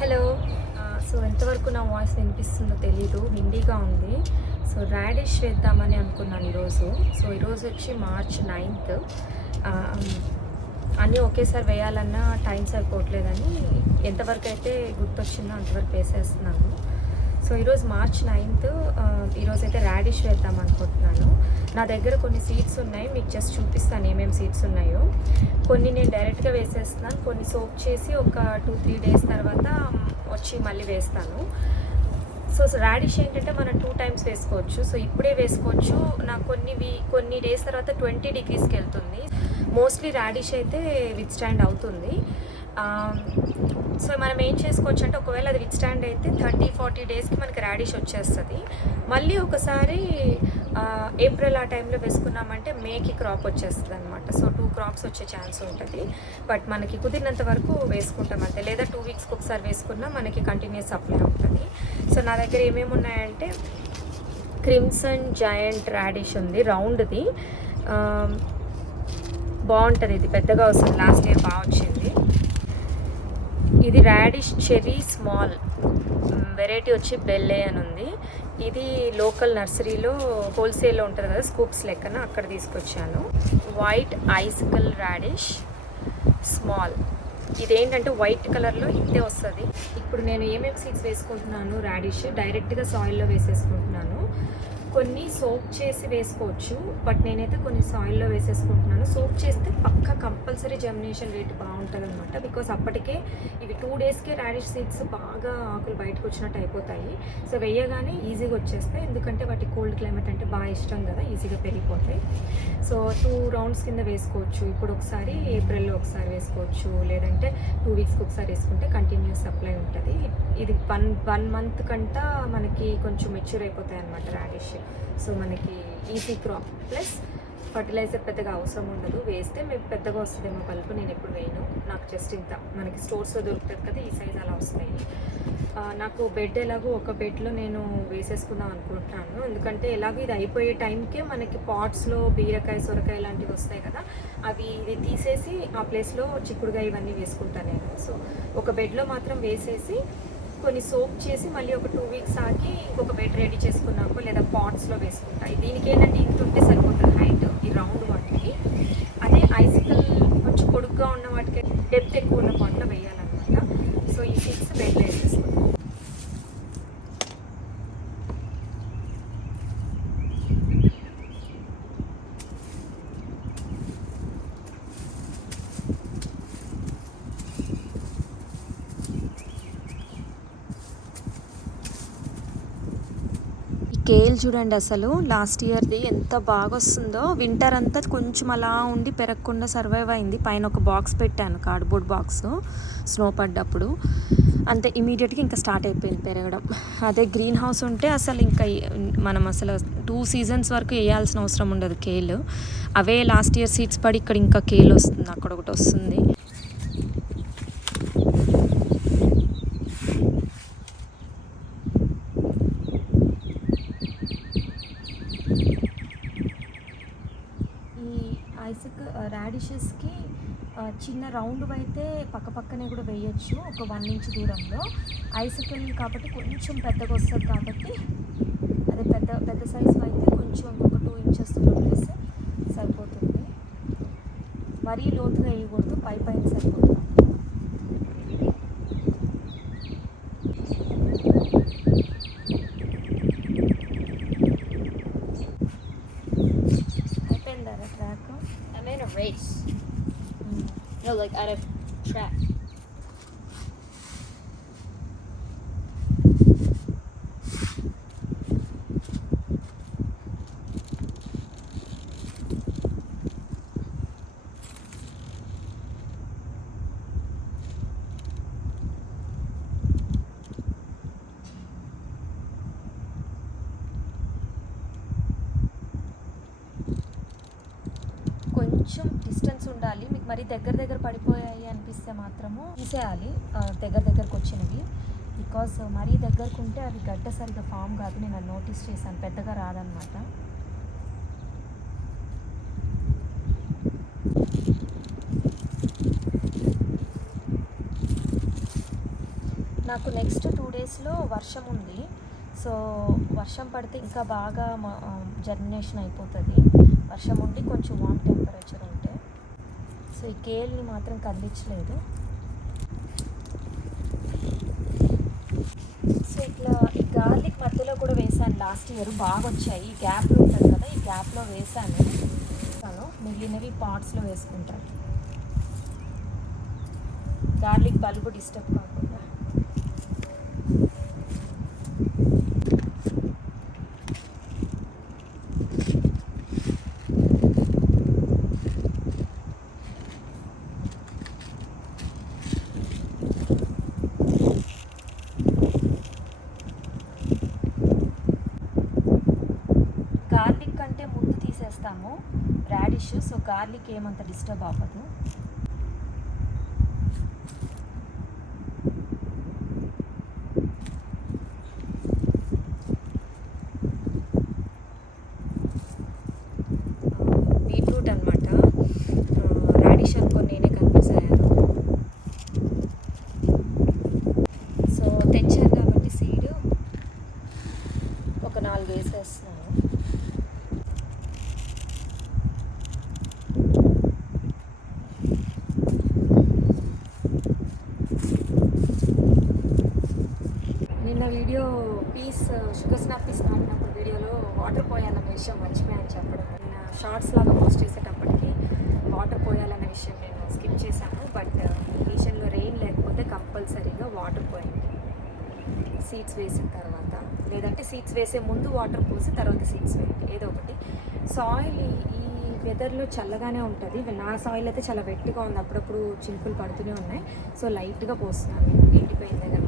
Hello. So ఎంతవరకు నా voice వినిపిస్తుందో తెలీదు, విండీగా ఉంది. సో రాడిష్ వేద్దామని అనుకున్నాను ఈరోజు. సో ఈరోజు వచ్చి March 9th. అన్నీ ఒకేసారి వేయాలన్నా టైం సరిపోవట్లేదని ఎంతవరకు అయితే గుర్తొచ్చిందో అంతవరకు వేసేస్తున్నాను. సో ఈరోజు March 9th. ఈరోజు అయితే రాడిష్ వేద్దాం అనుకుంటున్నాను. నా దగ్గర కొన్ని సీడ్స్ ఉన్నాయి, మీకు జస్ట్ చూపిస్తాను ఏమేమి సీడ్స్ ఉన్నాయో. కొన్ని నేను డైరెక్ట్గా వేసేస్తున్నాను, కొన్ని సోక్ చేసి ఒక 2-3 days తర్వాత వచ్చి మళ్ళీ వేస్తాను. సో రాడిష్ ఏంటంటే మనం 2 times వేసుకోవచ్చు. సో ఇప్పుడే వేసుకోవచ్చు. నాకు కొన్ని డేస్ తర్వాత 20 degreesకి వెళ్తుంది. మోస్ట్లీ రాడిష్ అయితే విత్ స్టాండ్ అవుతుంది. సో మనం ఏం చేసుకోవచ్చు అంటే, ఒకవేళ అది విత్ స్టాండ్ అయితే 30-40 daysకి మనకి రాడిష్ వచ్చేస్తుంది. మళ్ళీ ఒకసారి ఏప్రిల్ ఆ టైంలో వేసుకున్నామంటే మేకి క్రాప్ వచ్చేస్తుంది అనమాట. సో 2 crops వచ్చే ఛాన్స్ ఉంటుంది. బట్ మనకి కుదిరినంత వరకు వేసుకుంటాం అంతే, లేదా 2 weeksకి ఒకసారి వేసుకున్నా మనకి కంటిన్యూస్ సప్లై ఉంటుంది. సో నా దగ్గర ఏమేమి ఉన్నాయంటే, క్రిమ్సన్ జాయింట్ రాడిష్ ఉంది, రౌండ్ది. బాగుంటుంది, ఇది పెద్దగా వస్తుంది, లాస్ట్ ఇయర్ బాగా వచ్చింది. ఇది రాడిష్ చెర్రీ స్మాల్, వెరైటీ వచ్చి బెల్లే అని ఉంది. ఇది లోకల్ నర్సరీలో హోల్సేల్లో ఉంటుంది కదా, స్కూప్స్ లెక్కన, అక్కడ తీసుకొచ్చాను. వైట్ ఐసికల్ రాడిష్ స్మాల్, ఇదేంటంటే వైట్ కలర్లో ఇంతే వస్తుంది. ఇప్పుడు నేను ఏమేమి సీడ్స్ వేసుకుంటున్నాను, రాడిష్ డైరెక్ట్గా సాయిల్లో వేసేసుకుంటున్నాను. కొన్ని సోక్ చేసి వేసుకోవచ్చు, బట్ నేనైతే కొన్ని సాయిల్లో వేసేసుకుంటున్నాను. సోక్ చేస్తే పక్కా కంపల్సరీ జర్మినేషన్ రేట్ బాగుంటుంది అనమాట. బికాస్ అప్పటికే ఇవి 2 daysకే రాడిష్ సీడ్స్ బాగా ఆకులు బయటకు వచ్చినట్టు అయిపోతాయి. సో వేయగానే ఈజీగా వచ్చేస్తాయి, ఎందుకంటే వాటి కోల్డ్ క్లైమేట్ అంటే బాగా ఇష్టం కదా, ఈజీగా పెరిగిపోతాయి. సో 2 rounds కింద వేసుకోవచ్చు. ఇప్పుడు ఒకసారి ఏప్రిల్లో ఒకసారి వేసుకోవచ్చు, లేదంటే 2 weeksకి ఒకసారి వేసుకుంటే కంటిన్యూస్ సప్లై ఉంటుంది. ఇది 1 month కంటా మనకి కొంచెం మెచ్యూర్ అయిపోతాయి అనమాట రాడిష్. సో మనకి ఈజీ క్రాప్, ప్లస్ ఫర్టిలైజర్ పెద్దగా అవసరం ఉండదు. వేస్తే మేము పెద్దగా వస్తుందేమో కలుపు, నేను ఎప్పుడు వేయను. నాకు జస్ట్ ఇంత మనకి స్టోర్స్లో దొరుకుతుంది కదా, ఈ సైజ్ అలా వస్తాయి. నాకు బెడ్ ఎలాగో ఒక బెడ్లో నేను వేసేసుకుందాం అనుకుంటున్నాను, ఎందుకంటే ఎలాగో ఇది అయిపోయే టైంకే మనకి పాట్స్లో బీరకాయ, సొరకాయ లాంటివి వస్తాయి కదా, అవి ఇది తీసేసి ఆ ప్లేస్లో చిక్కుడుగా ఇవన్నీ వేసుకుంటాను నేను. సో ఒక బెడ్లో మాత్రం వేసేసి కొన్ని సోప్ చేసి మళ్ళీ ఒక 2 weeks ఆగి ఇంకొక బెడ్ రెడీ చేసుకున్నాక, లేదా పాట్స్లో వేసుకుంటాయి. దీనికి ఏంటంటే ఇంత ఉంటే సరిపోతుంది హైట్, ఈ రౌండ్ వాటికి. అదే ఐసికల్ కొంచెం పొడుగ్గా ఉన్న వాటికి డెప్త్ ఎక్కువ ఉన్న పాట్లో వేయాలన్నమాట. సో ఈ సీడ్స్ బెడ్లో వేసేసుకుంటాం. కేల్ చూడండి, అసలు లాస్ట్ ఇయర్ది ఎంత బాగా వస్తుందో. వింటర్ అంతా కొంచెం అలా ఉండి పెరగకుండా సర్వైవ్ అయింది. పైన ఒక బాక్స్ పెట్టాను, కార్డ్బోర్డ్ బాక్స్, స్నో పడ్డప్పుడు అంతే ఇమీడియట్గా ఇంకా స్టార్ట్ అయిపోయింది పెరగడం. అదే గ్రీన్ హౌస్ ఉంటే అసలు ఇంకా మనం అసలు 2 seasons వరకు వేయాల్సిన అవసరం ఉండదు Khel. Away last year seeds పడి ఇక్కడ ఇంకా కేల్ వస్తుంది, అక్కడ ఒకటి వస్తుంది. రాడిషెస్కి చిన్న రౌండ్ అయితే పక్కనే కూడా వేయచ్చు, ఒక 1 inch దూరంలో. ఐసికల్ కాబట్టి కొంచెం పెద్దగా వస్తుంది, కాబట్టి అదే పెద్ద సైజు అయితే కొంచెం ఒక 2 inches దూరం వేస్తే సరిపోతుంది. మరీ లోతుగా వేయకూడదు, పైన సరిపోతుంది. అయిపోయిందా track? I made a race. No, like out of track. కొంచెం డిస్టెన్స్ ఉండాలి. మీకు మరీ దగ్గర పడిపోయాయి అనిపిస్తే మాత్రము తీసేయాలి, దగ్గరకు వచ్చినవి. బికాస్ మరీ దగ్గరకు ఉంటే అవి గడ్డ సరిగ్గా ఫామ్ కాదు, నేను అది నోటీస్ చేశాను, పెద్దగా రాదనమాట. నాకు నెక్స్ట్ 2 డేస్లో వర్షం ఉంది. సో వర్షం పడితే ఇంకా బాగా జర్మినేషన్ అయిపోతుంది. వర్షం ఉండి కొంచెం వామ్ టెంపరేచర్ ఉంటే. సో ఈ కేల్ని మాత్రం కదిలించలేదు. సో ఇట్లా ఈ గార్లిక్ మధ్యలో కూడా వేసాను లాస్ట్ ఇయర్, బాగా వచ్చాయి. ఈ గ్యాప్లో ఉంటుంది కదా, ఈ గ్యాప్లో వేసాను. మిగిలినవి పాట్స్లో వేసుకుంటాను, గార్లిక్ బల్బు డిస్టర్బ్ కాకుండా. గార్లిక్ కంటే ముందు తీసేస్తాము రాడిష్, సో గార్లిక్ ఏమంత డిస్టర్బ్ అవ్వదు. బీట్రూట్ అనమాట, రాడిష్ అనుకొని నేనే కన్ఫ్యూజ్ అయ్యాను. సో తెచ్చాను కాబట్టి సీడ్ ఒక 4 వేసేస్తున్నాను. నిన్న వీడియో షుగర్ స్నాప్ పీస్ నాటినప్పుడు వీడియోలో వాటర్ పోయాలన్న విషయం మర్చిపోయాను చెప్పడం. నేను షార్ట్స్ లాగా పోస్ట్ చేసేటప్పటికి వాటర్ పోయాలన్న విషయం నేను స్కిప్ చేశాను. బట్ ఈ రీజన్లో రెయిన్ లేకపోతే కంపల్సరీగా వాటర్ పోయింది సీడ్స్ వేసిన తర్వాత, లేదంటే సీడ్స్ వేసే ముందు వాటర్ పోసి తర్వాత సీడ్స్ వేయండి, ఏదో ఒకటి. సాయిల్ ఈ వెదర్లో చల్లగానే ఉంటుంది. నా సాయిల్ అయితే చాలా వెట్టిగా ఉంది, అప్పుడప్పుడు చినుకులు పడుతూనే ఉన్నాయి. సో లైట్గా పోస్తున్నాను నేను ఎండిపోయిన దగ్గర